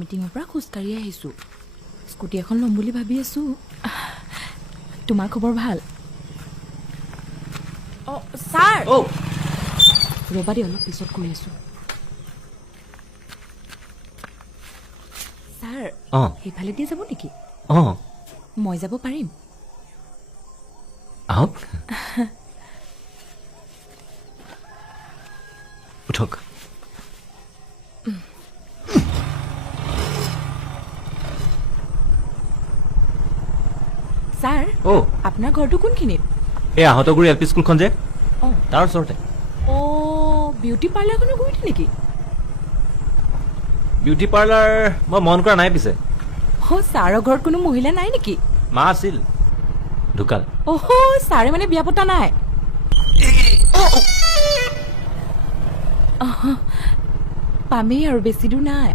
মিটিঙৰ পৰা খোজকাঢ়ি আহিছোঁ স্কুটি এখন ল'ম বুলি ভাবি আছোঁ তোমাৰ খবৰ ভাল অঁ ছাৰ ৰ'বা দেই অলপ পিছত কৈ আছোঁ ছাৰ সেইফালে দিয়ে যাব নেকি মই যাব পাৰিম আহক উঠক ছাৰ আপোনাৰ ঘৰটো কোনখিনিত এই আহতগুৰি এল পি স্কুলখন যে তাৰ ওচৰতে বিউটি পাৰ্লাৰখনৰ গুৰিতে নেকি বিউটি পাৰ্লাৰ মই মন কৰা নাই পিছে ছাৰৰ ঘৰত কোনো মহিলা নাই নেকি মা আছিল ঢুকাল ছাৰে মানে বিয়া পতা নাই পামেই আৰু বেছি দূৰ নাই